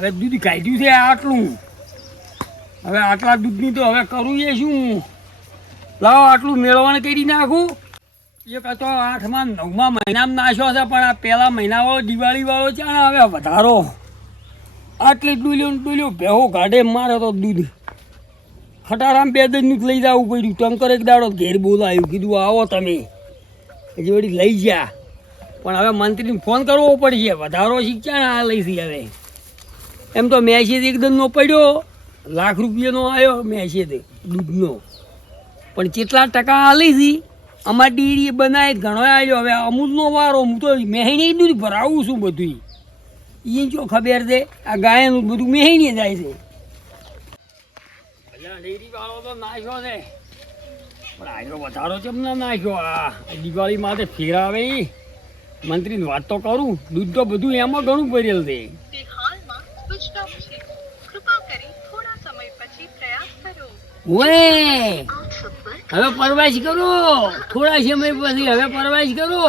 હવે દૂધ કાઢ્યું છે આટલું. હવે આટલા દૂધની તો હવે કરું એ શું? લાવો આટલું મેળવણ કરી નાખું. એક હતો આઠમાં નવમા મહિનામાં નાખ્યો છે, પણ આ પહેલા મહિનાવાળો, દિવાળીવાળો છે ને હવે વધારો. આટલી ડુલ્યું ડુલ્યું, ભેહો કાઢે મારે તો દૂધ. ખટારામ બે દૂધનું જ લઈ જવું પડ્યું. ટંકર એક દાડો ઘેર બોલાયું, કીધું, આવો તમે. હજી વળી લઈ ગયા. પણ હવે મંત્રીને ફોન કરવો પડશે. વધારો શીખ્યા ને આ લઈશી હવે. એમ તો મેસેજ એકદમનો પડ્યો. લાખ રૂપિયાનો આવ્યો મેસેજ દૂધનો. પણ કેટલા ટકા હાલી હતી અમારી ડેરી બનાવી ઘણો આવ્યો હવે અમૂલનો વારો, હું તો મેહીને દૂધ ભરાવું છું બધું એ જો ખબર છે? આ ગાયનું બધું મેહીને જાય છે. વધારો કેમ ના નાખ્યો? આ દિવાળી માટે ફેરાવે. મંત્રીને વાત તો કરું. દૂધ તો બધું એમાં ઘણું ભરેલ છે તે હાલમાં સ્વિચ ઓફ છે કૃપા કરી થોડા સમય પછી પ્રયાસ કરો હવે પરવાશ કરો. થોડા સમય પછી હવે પરવાશ કરો.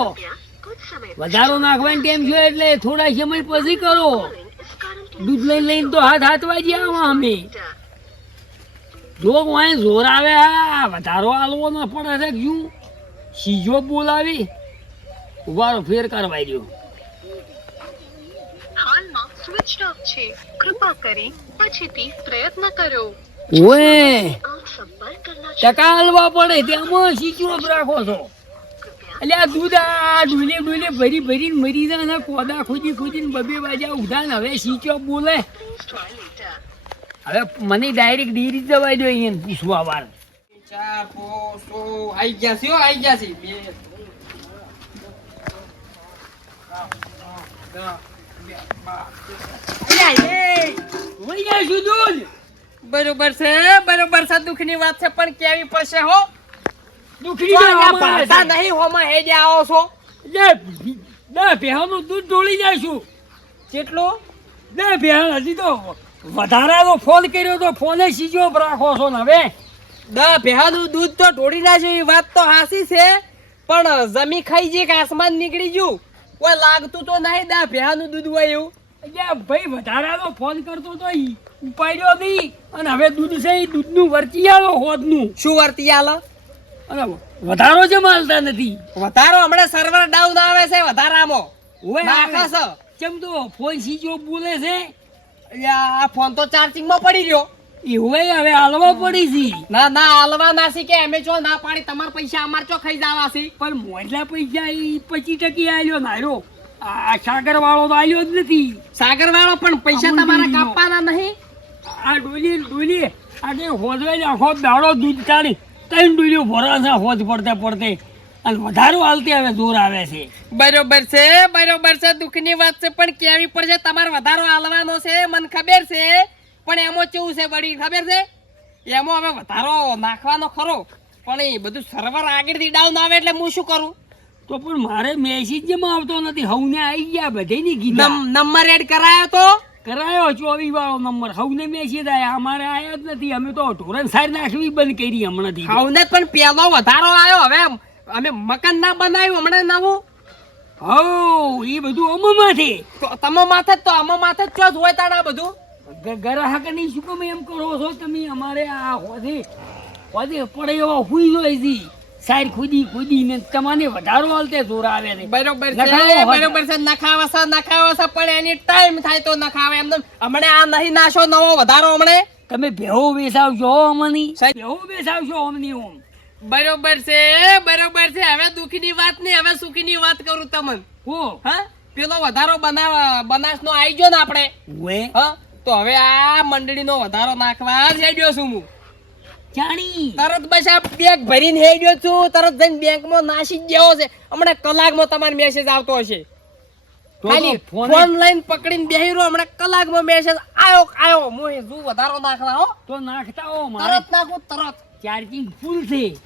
વધારો નાખવાની ટાઈમ છે એટલે થોડા સમય પછી કરો. દૂધ લઈને લઈને તો હાથ હાથ વાજી આવા અમે. જો વાય જોર આવે હા વધારો આલવો ન પડે છે શું સીજો બોલાવી ઉભારો ફેર કરવા દો હાલમાં સ્વિચ ઓફ છે. કૃપા કરી પછીથી પ્રયત્ન કરો. ઓએ ટકા હલવા પડે તેમાં સિચરોપ રાખો છો. એટલે આ દૂધ આ ડૂલે ડૂલે ભરી ભરીને મરી જાય ને કોદા ખોદી ખોદીને બબે બાજા ઉઠા ને હવે સિચરોપ બોલે. હવે મને ડાયરેક્ટ ડીરી જવા દો અહીંયા પૂછવા વાર આવી ગયા છે આવી ગયા છે. બે અલ્યા એ મળી જાય શું દૂધ. બરોબર છે બરોબર છે દુઃખની વાત છે પણ કેવી પડશે હો? દુઃખની તો નહીં હોમાં હેજે આવો છો. દસ ભેહાનું દૂધ ઢોળી જઈશું કેટલું? બે ભેહા હજી તો વધારાનો ફોન કર્યો તો ફોને સીજો રાખો છો ને હવે. દા ભેહાનું દૂધ તો ઢોળી જાય છે એ વાત તો હાસી છે. પણ જમી ખાઈ જે કે આસમાન નીકળી ગયું. કોઈ લાગતું તો નહીં દા ભેહાનું દૂધ હોય એવું. ભાઈ વધારાનો ફોન કરતો તો ઈ. ઉપાડ્યો નહીં. અને હવે દૂધ છે એ દૂધનું વર્તી આવ્યો હોદનું. શું વર્તી આલો? અને વધારો જ માલતા નથી. વધારો હમણાં સર્વર ડાઉન આવે છે વધારામાં. ઓય નાખે છે. કેમ તો ફોન સીજો બોલે છે? આ ફોન તો ચાર્જિંગમાં પડી રહ્યો. એ હોય હવે હાલવા પડી છે. ના ના હાલવા ના છે કે અમે છો ના પાડી તમારા પૈસા અમાર ચો ખાઈ જવા છે? પણ મોટલા પૈસા એ પચીસ ટકી આલ્યો નાર્યો આ સાગર વાળો તો આલ્યો જ નથી. સાગર વાળો પણ પૈસા તમારા કાપવાના નહીં? આ ડોલી ડોલી આજે હોદવાઈ આખો દાડો દૂધ કાઢી ત્રણ ડોલીઓ ભરાશે હોદ પડતે પડતે. અને વધારો હાલતી હવે દૂર આવે છે. બરોબર છે બરોબર છે દુઃખની વાત છે પણ કેવી પડશે? તમારે વધારો હાલવાનો છે મને ખબર છે. પણ એમાં કેવું છે બળી ખબર છે? એમાં હવે વધારો નાખવાનો ખરો પણ એ બધું સર્વર આગળથી ડાઉન આવે એટલે હું શું કરું? તો પણ મારે મેસેજ જેમ આવતો નથી હવને આવી ગયા બધેની નંબર એડ કરાયો તો? કરાયો ચોવી વાળો નંબર. હવને મેસેજ આયા અમારે આયા જ નથી. અમે તો ઢોરણ સાર નાખવી બંધ કરી હમણાંથી હાઉને પણ પેલો વધારો આવ્યો હવે અમે મકાન ના બનાવ્યું હમણાં નવું? હવ એ બધું અમો તો તમે માથે તો અમો માથે જ ચો જ હોય તાણા બધું? ગ્રાહકની શું કામ એમ કરો છો તમે? અમારે આ હોધી હોધી પડે એવા હુઈ જોઈ છી ખુદી ખુદી ને તમને વધારો હાલતે જોર આવે છે. બરોબર છે બરોબર છે નખાવા છે નખાવા છે પણ એની ટાઈમ થાય તો નખાવે એમ હમણે આ નહીં નાશો નવો વધારો હમણે. તમે ભેહો બેસાવજો અમની. ભેહો બેસાવજો અમની ઓમ બરોબર છે બરોબર છે. હવે દુઃખની વાત નહીં હવે સુખીની વાત કરું તમને. હો. હા? પેલો વધારો બનાવ બનાસનો આવી ગયો ને આપણે. તો હવે આ મંડળીનો વધારો નાખવા જ છું હું. ચાણી તરત બસ આ બેગ ભરીને હેડ્યો છું. તરત જઈને બેંકમાં નાસી ગયો છે. હમણાં કલાકમાં તમારો મેસેજ આવતો હશે. ખાલી ફોન લાઈન પકડીને બેહી રહ્યો હમણાં કલાકમાં મેસેજ આયો આયો. હું એ શું વધારો નાખવા હો. તો નાખતા હો મારે. તરત નાખો તરત. ચાર્જિંગ ફૂલ છે.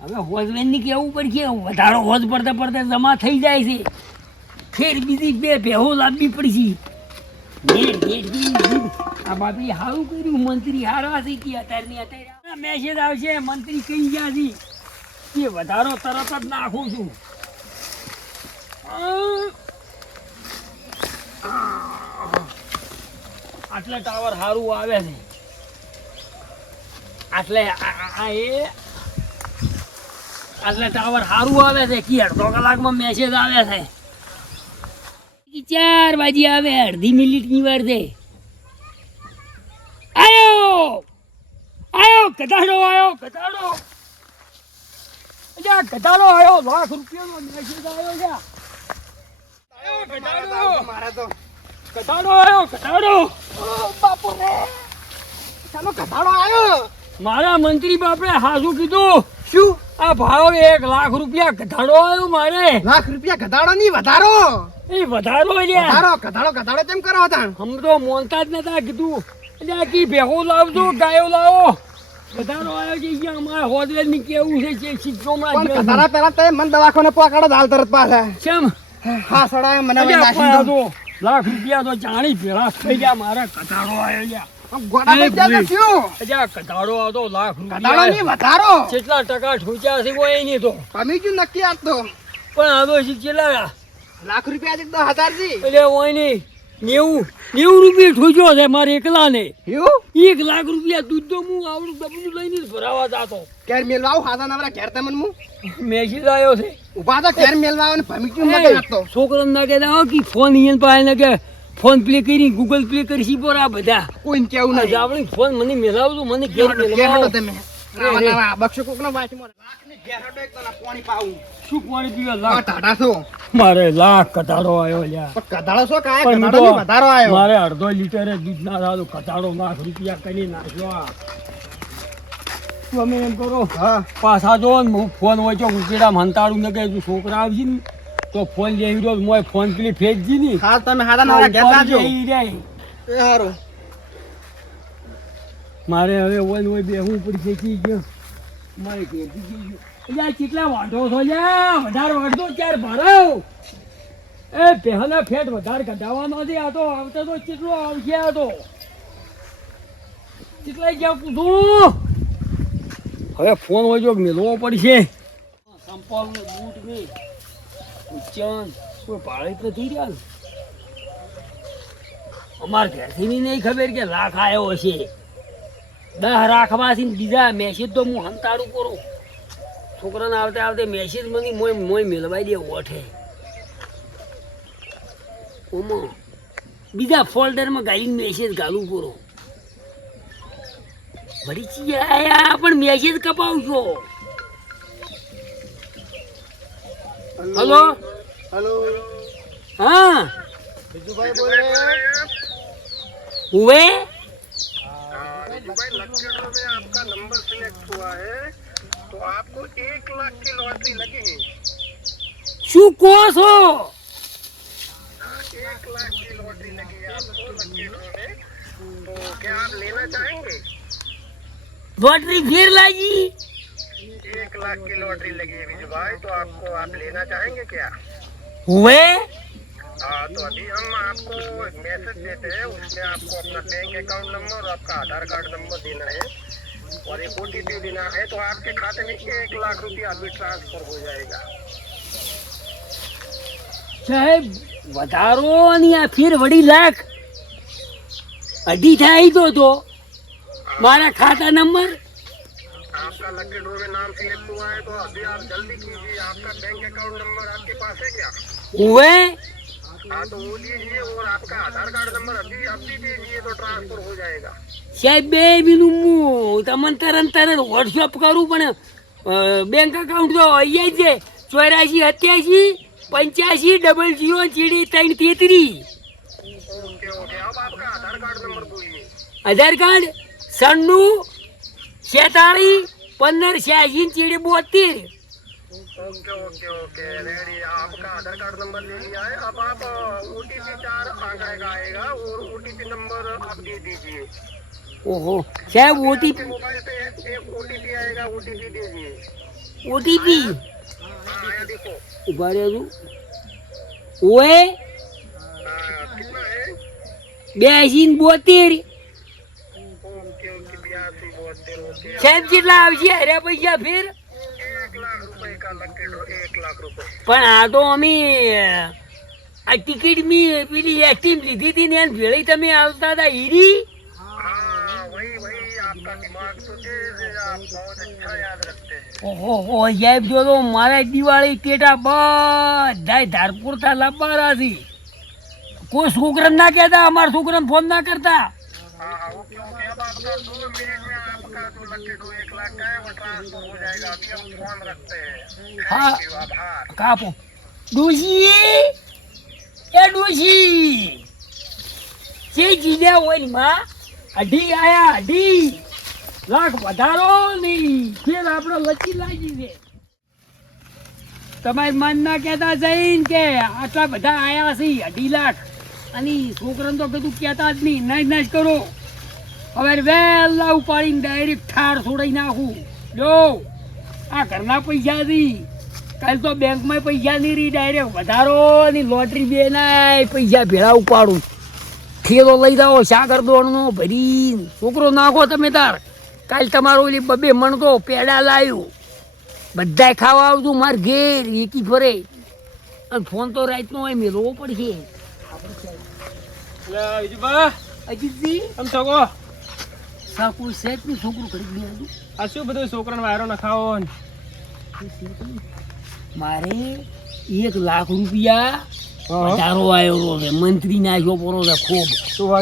હવે હોજવેનની કેવું પડશે. વધારો હોજ પડતા પડતા જમા થઈ જાય છે. ફેર બીજી બે ભેહો લાંબી પડશે. કે વધારો તરત જ નાખું છું. આટલે ટાવર સારું આવે છે. આટલે આ એ. આટલે ટાવર સારું આવે છે. કે અડધો કલાકમાં મેસેજ આવે છે. ઈ ચાર વાગે આવે, અડધી મિનિટની વાર દે. આયો! આયો, ગધાડો આયો, ગધાડો. અજા ગધાડો આયો, લાખ રૂપિયાનો મેસેજ આવ્યો છે. આયો, ગધાડો. મારા તો ગધાડો આયો, ગધાડો. બાપુ રે ચાલો ઘટાડો આયો. મારા મંત્રી બાપડે હાજુ કીધું, શું? આ ભાવ એક લાખ રૂપિયા ઘટાડો આવ્યો મારે. લાખ રૂપિયા ઘટાડો નહીં વધારો? એ વધારો વધારો ઘટાડો ઘટાડો કેમ કરો તાણ? હમ તો મોનતા જ નતા કીધું. એટલે આ કી ભેહો લાવજો ગાયો લાવો. વધારો આવ્યો છે અહીંયા અમારે હોદવેલની કેવું છે જે શીખોમણા પણ જેવું. પહેલા તે મન દવાખાને પકડો હાલ તરત પાછા. કેમ હા સડાય મને લાખ રૂપિયા તો જાણી ભેરા થઈ ગયા મારા ઘટાડો આવ્યો લ્યા. ગોડા અજા આવતો લાખ રૂપિયા. વધારો. કેટલા ટકા ઠોચ્યા છે કોઈ નહીં તો. તમે શું નક્કી આપતો પણ આ તો શી- કેટલા લાખ રૂપિયા તો હજાર જી. એટલે હોય નહીં નેવું નેવું રૂપિયા ઠોચ્યો છે મારે એકલા ને એવું? એક લાખ રૂપિયા દૂધ તો હું આવડું ડબલું લઈને ભરાવા જાતો. ક્યારે મેલવા આવું હાથા નવરા ઘેર તમને હું મેસેજ આવ્યો છે. ઊભા તો ઘેર મેલવા આવો ને ભમી એ, મત આપતો છોકરાને ના કહેતા કે ફોન અહીંયા પાસે ને કે ફોન પ્લે કરી ગૂગલ પ્લે કરી પર આ બધા. કોઈને કેવું ના આપણે ફોન મને મેલાવજો મને ઘેર. હટો તમે. બક્ષો લાખ ને ઘેર એક તો ના પાણી પાવું. શું પાણી પીવા લાખ? ટાટા છો. મારે લાખ કટાડો આવ્યો લ્યા. પણ કધાડો છો કાય પણ કધાડો હું નહીં તો વધારો આવ્યો મારે અડધો લીટર દૂધ ના તો કટાડો લાખ રૂપિયા કરી નાખ્યો આ. તમે એમ કરો? હા. પાછા જો ને હું ફોન હોય તો ઉકેડા હંતાડું ને કે છોકરા આવશે ને તો ફોન લેવી રહ્યો મોય ફોન પેલી ફેંકજી ની. હા તમે હારા ના ઘેર જો. એ હારું. મારે હવે ઓન હોય બેહવું પડશે કી ગયો? મારે ઘેરથી ગઈ ગયો? એટલે કેટલા વાંધો છો લ્યા વધારે વાંધો ક્યારે ભરાવ? એ પહેલા ફેટ વધારે કઢાવવાનો છે, આ તો આવતો તો કેટલો આવશે, આ તો. કેટલા ગયા પૂછું હવે ફોન હોય જો મેળવો પડશે. સંપાલ ને બૂટ ને ઉચ્ચાન કોઈ ભાડે નથી રહ્યા અમારે ઘેરથી નહીં ખબર કે લાખ આવ્યો હશે. દહ રાખવાથી બીજા મેસેજ તો હું હંતાડું કરું. છોકરાને આવતે આવતે મેસેજ મને મોય મોય મેળવાઈ દે ઓઠે. ઓમાં. બીજા ફોલ્ડરમાં ગાલીને મેસેજ ગાલું કરો. વળી ચી આયા પણ મેસેજ કપાવશો હલો. હેલો? હા. બીજુભાઈ બોલે. હુએ भाई लक्ष्य में आपका नंबर सिलेक्ट हुआ है तो आपको एक लाख की लॉटरी लगी है શું કહો છો एक लाख की लॉटरी लगी है आपको लक्ष्य में तो क्या आप लेना चाहेंगे લોટરી ફેર લાગી एक लाख की लॉटरी लगी है विजय भाई तो आपको आप लेना चाहेंगे क्या હુએ हाँ तो अभी हम आपको एक मैसेज देते हैं उसमें आपको अपना बैंक अकाउंट नंबर और आपका आधार कार्ड नंबर देना है और एक ओ देना है तो आपके खाते में एक लाख रुपया अभी ट्रांसफर हो जाएगा સાહેબ વધારો અને આ ફેર વડી લાખ અઢી થાય તો તો મારા ખાતા નંબર आपका लकी ड्रॉ में नाम सिलेक्ट हुआ है तो अभी आप जल्दी कीजिए आपका बैंक अकाउंट नंबर आपके पास है क्या હુએ हाँ तो वो दीजिए और आपका आधार कार्ड नंबर अभी अभी दीजिए तो ट्रांसफर हो जाएगा સાહેબ બે બીનું હું તમને તરત તરત વોટ્સઅપ કરું પણ બેંક અકાઉન્ટ તો અહીંયા જ છે ચોર્યાસી સત્યાસી પંચ્યાસી ડબલ જીરો ચીડી ત્રણ તેત્રીસ ओके ओके अब आपका आधार कार्ड नंबर बोलिए આધાર કાર્ડ સન્નું છેતાળીસ પંદર છ્યાસી ચીડી બોતેર ओके ओके ओके रेडी आपका आधार कार्ड नंबर ले लिया है अब आप ओटीपी चार आंकड़े का आएगा और ओटीपी नंबर आप दे दीजिए ઓહો સાહેબ ઓટીપી मोबाइल पे एक ओटीपी आएगा ओटीपी दीजिए ઓટીપી हाँ आया देखो ઉભા રહેજો ઓએ हाँ, कितना है બ્યાસી ને બોતેર ओके ओके बयासी बहत्तर ओके સાહેબ કેટલા આવશે અરે પૈસા ફેર પણ આ તો અમે, આ ટિકિટ મી, પેલી એસટી લીધી હતી ને ભેળી તમે આવતા હતા હીરી ઓહો સાહેબ મારા દિવાળી ટેટા બધા ધારપુર થા લાવવાના છે. કોઈ છોકરા ના કહેતા, અમારા છોકરા ફોન ના કરતા? हाँ हाँ ओके ओके अब आपका दो मिनट में आपका जो लकी ड्रॉ एक लाख का है वो ट्रांसफर हो जाएगा अभी हम फोन रखते हैं हाँ। थैंक यू आभार કાપો ડોશી એ ડોશી જે જીલ્યા હોય ને માં અઢી આયા અઢી લાખ વધારો નહીં ફેર આપણે લચી લાગી છે તમારે મન ના કહેતા જઈને કે આટલા બધા આયા છે અઢી લાખ અને છોકરાને તો કીધું કહેતા જ નહીં ના જ ના જ કરો હવે વહેલા ઉપાડીને ડાયરેક્ટ ઠાર છોડાઈ નાખું. જો આ ઘરના પૈસા થી કાલ તો બેંકમાં પૈસા નહીં રહી ડાયરેક્ટ વધારો ની લોટરી બે નાય પૈસા ભેળા ઉપાડું. ઠેલો લઈ જાઓ સાગર દોડનો ભરી છોકરો નાખો તમે તાર. કાલ તમારો ઓલી બબે મણકો પેડા લાવ્યું બધાય ખાવા આવતું માર ઘેર એકી ફરે. અને ફોન તો રાતનો હોય મેળવવો પડશે. અજીતજી? આમ છોકરો સાકુ સેટનું છોકરું ખરીદ લીધું આ શું બધું છોકરાને વાયરો નખાવો મારે એક લાખ રૂપિયા વધારો આવ્યો છે મંત્રી નાખ્યો પરો છે ખૂબ?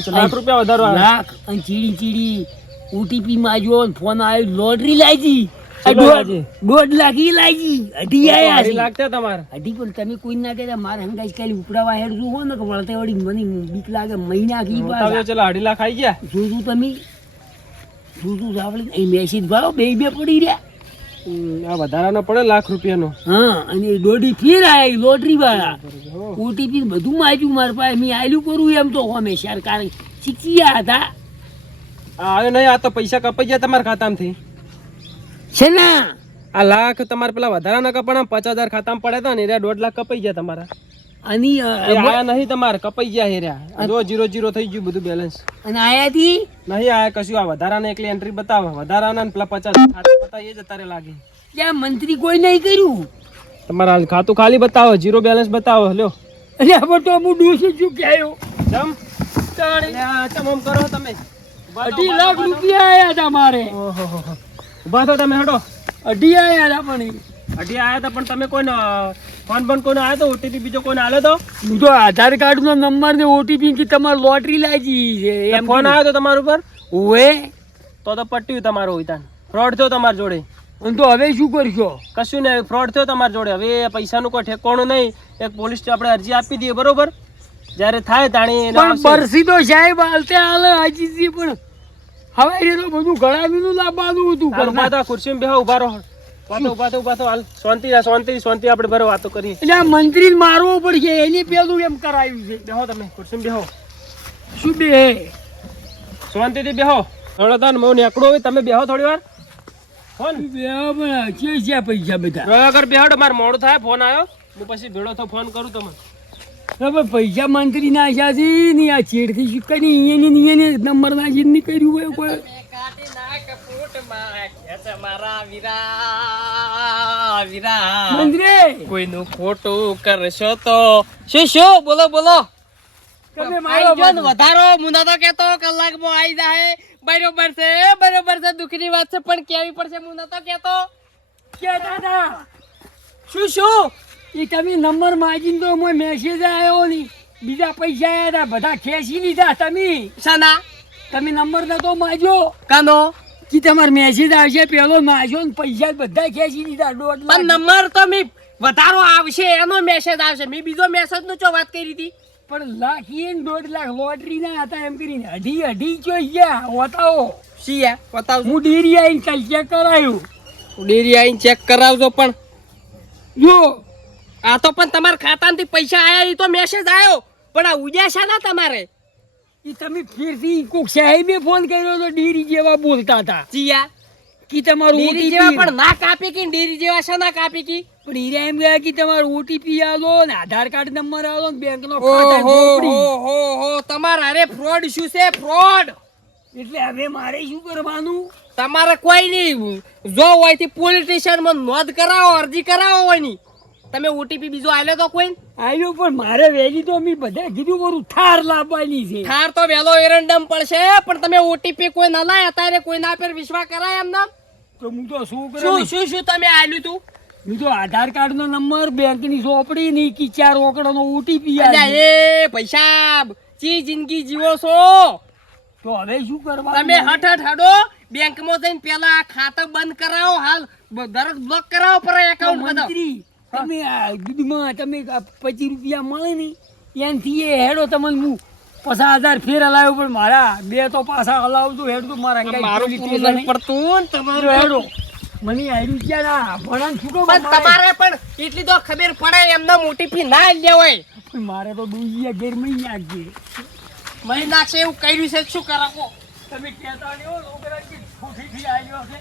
લાખ રૂપિયા વધારો લાખ અને ચીડી ચીડી ઓટીપી માં ફોન આવ્યો લોટરી કેટલો દોઢ? લાખ ઈ લાગી. અઢી આયા લાગતા. તમારે? અઢી પણ તમે કોઈ ના કહેતા મારે હંગાઈ કાલી ઉપડાવા હેડ જો હો ને કે વળતે વળી મને બીક લાગે મહિના કી બતાવ્યો ચલો અઢી લાખ આવી ગયા? જોયું તમે. જોયું સાંભળી એ મેસેજ ભાવ બે બે પડી રહ્યા. આ વધારાનો પડે લાખ રૂપિયાનો. હા અને દોઢી ફેર આયા લોટરી વાળા. ઓટીપી બધું માજ્યું મારા પાસે. મેં આયલું કરું એમ તો હંમેશા કારણ શીખ્યા હતા. આવ્યો નહીં આ તો પૈસા કપાઈ ગયા તમારા ખાતામાંથી. છે ના? આ લાખ તમારે પેલા વધારાના કપાણા પચાસ હજાર ખાતામાં પડ્યા હતા ને એ દોઢ લાખ કપાઈ ગયા તમારા. અને આયા નહીં તમારે કપાઈ ગયા હેર્યા જો જીરો જીરો થઈ ગયું બધું બેલેન્સ અને આયાથી? નહીં આયા કશું આ વધારાને એકલી એન્ટ્રી બતાવો. વધારાના ને પેલા પચાસ. બતાવે એ જ અત્યારે લાગે. ત્યાં મંત્રી કોઈ નહીં કર્યું. તમારા ખાતું ખાલી બતાવો જીરો બેલેન્સ બતાવો લ્યો. અરે હવે તો હું ડૂસી ચૂક્યો. જમ ચમ કરો તમે? અઢી લાખ રૂપિયા આયા હતા મારે. ઊભા થો તમે હડો. અઢી આયા હતા પણ અઢી આયા હતા પણ તમે કોઈને ફોન પણ કોને આવ્યો તો ઓટીપી બીજો કોને આવ્યો તો? હું તો આધાર કાર્ડ નો નંબર ને ઓટીપી કે તમારે લોટરી લાગી છે એમ ફોન આવ્યો તો તમારા ઉપર? ઓએ તો તો પટ્યું તમારું હોય ફ્રોડ થયો તમારી જોડે. અને તો હવે શું કરશો? કશું નહીં ફ્રોડ થયો તમારી જોડે. હવે પૈસાનું કોઈ ઠેકોણું નહીં. એક પોલીસ આપણે અરજી આપી દઈએ બરોબર? જ્યારે થાય તાણી પણ. પરસી તો સાહેબ હાલતે હાલે હજી પણ. હવે એનું બધું ગળાનું લાવવાનું હતું ખુરશી ઊભા બેહો ઊભા રહો. હાલ. શાંતિ શાંતિ શાંતિ આપણે બરો વાતો કરીએ. એટલે મંત્રી મારવો પડશે એની પેલું એમ કરાયું છે. બેહો તમે બેહો. શું બે? શાંતિથી બેહો. થોડો તાન મો નેકડો હોય તમે બેહો થોડી વાર. ફોન બે પણ છે છે પૈસા બધા? રહ્યો કર બેહો મારે મોડું થાય ફોન આવ્યો. હું પછી ભેળો તો ફોન કરું તમને. પૈસા મંત્રી ના આશા છે ને આ ચેડથી નંબર ના નહીં કર્યું હોય કોઈ. કોઈનું ખોટું કરશો તો. શું શું? બોલો બોલો. તમે મારો આઈ વધારો. મુના તો કેતો કલાકમાં આવી જાય. બરોબર છે બરોબર છે દુઃખની વાત છે પણ કેવી પડશે? મુના તો કેતો કે દાદા શું શું? એ તમે નંબર માગીને તો મોય મેસેજ આવ્યો ને બીજા પૈસા આવ્યા બધા ખેંચી લીધા તમે. તમે નંબર નતો માગ્યો. કાનો? કે તમારે મેસેજ આવશે પેલો માસો ને પૈસા બધા ખેંચી દીધા દોઢ પણ નંબર તો મી વધારો આવશે એનો મેસેજ આવશે. મેં બીજો મેસેજ નો ચો વાત કરી હતી? પણ લાખ એ દોઢ લાખ લોટરી ના હતા એમ કરીને. અઢી અઢી જો ગયા હોતાઓ શી યા હું ડેરી આવીને કાલ ચેક કરાયું. ડેરી આવીને ચેક કરાવજો પણ. જો. આ તો પણ તમારા ખાતામાંથી પૈસા આયા એ તો મેસેજ આવ્યો પણ આ ઉડ્યા છે ના તમારે? તમે ફેરથી કોક સાહેબે ફોન કર્યો તો ડેરી જેવા બોલતા હતા. જીયા કે તમારું ડેરી જેવા પણ ના કાપી કે ડેરી જેવા છે ના કાપી કે? પણ હીરા એમ ગયા કે તમારું ઓટીપી આલો ને આધાર કાર્ડ નંબર આલો ને બેંક નો હો હો તમારા અરે ફ્રોડ શું છે? ફ્રોડ એટલે હવે મારે શું કરવાનું? તમારે કોઈ નહીં. જો હોયથી પોલીસ સ્ટેશનમાં નોંધ કરાવો અરજી કરાવો હોયની. તમે ઓટીપી બીજો આલ્યો તો કોઈ? આવ્યો પણ મારે વેલી તો અમે બધા કીધું કરું થાર લાવવાની છે. થાર તો વેલો એરંડમ પડશે પણ તમે ઓટીપી કોઈ ના લાય અત્યારે કોઈ ના પર વિશ્વાસ કરાય એમ નામ તો હું તો શું કરું શું શું તમે આલ્યું તું? હું તો આધાર કાર્ડ નો નંબર બેંકની ચોપડી ની કે ચાર રોકડા નો ઓટીપી એ પૈસા ચી જિંદગી જીવો છો. તો હવે શું કરવા તમે હઠ હઠ હડો બેંકમાં જઈને પેલા ખાતા બંધ કરાવો હાલ બ- બ્લોક કરાવો પર એકાઉન્ટ મંત્રી તમે આ દૂધમાં તમે પચીસ રૂપિયા મળે ને એનાથી એ હેડો તમને હું પચાસ હજાર ફેર હલાવ્યો પણ મારા બે તો પાછા હલાવજો હેડ તો મારા પડતું ને તમારું. હેડો. મને આવ્યું ક્યાં? ના ભણાને છૂટો તમારે પણ એટલી તો ખબર પડે એમના મોટી ફી ના લેવાય. પણ મારે તો દુનિયા ઘેર મહી નાખજે મહી નાખશે એવું કર્યું છે શું કરાવો તમે કહેતા નહીં છોકરા કે ખુશીથી આવ્યો છે.